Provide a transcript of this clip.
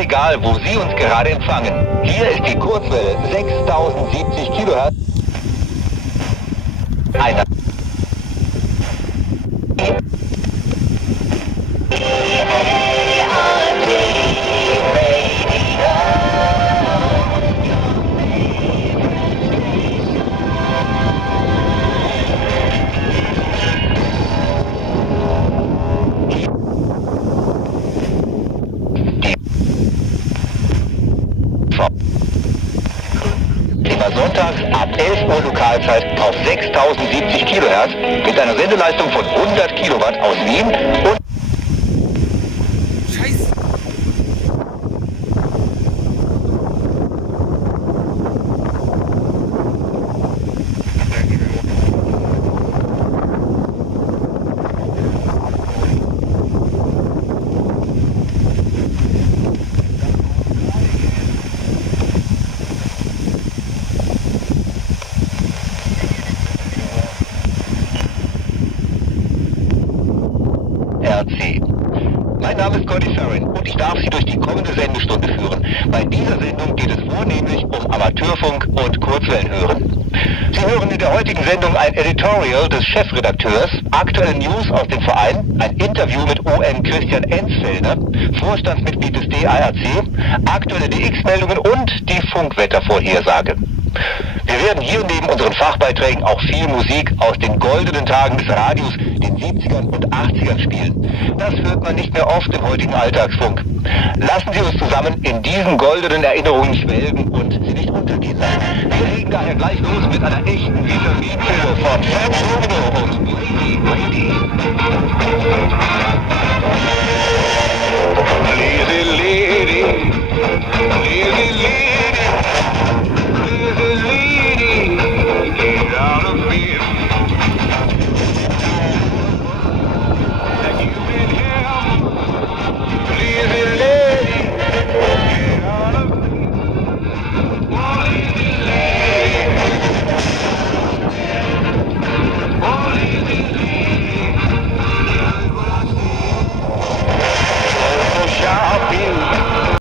egal, wo Sie uns gerade empfangen. Hier ist die Kurzwelle 6070 Kilohertz. Einer. Immer sonntags ab 11 Uhr Lokalzeit auf 6070 Kilohertz mit einer Sendeleistung von 100 Kilowatt aus Wien und Scheiße. RC. Mein Name ist Cody Farrin und ich darf Sie durch die kommende Sendestunde führen. Bei dieser Sendung geht es vornehmlich um Amateurfunk und Kurzwellenhören. Sie hören in der heutigen Sendung ein Editorial des Chefredakteurs, aktuelle News aus dem Verein, ein Interview mit ON Christian Enzfelder, Vorstandsmitglied des DARC, aktuelle DX-Meldungen und die Funkwettervorhersage. Wir werden hier neben unseren Fachbeiträgen auch viel Musik aus den goldenen Tagen des Radios, den 70ern und 80ern spielen. Das hört man nicht mehr oft im heutigen Alltagsfunk. Lassen Sie uns zusammen in diesen goldenen Erinnerungen schwelgen und sie nicht untergehen lassen. Wir legen daher gleich los mit einer echten Vitaminpille von Fats Domino und Lady Brady.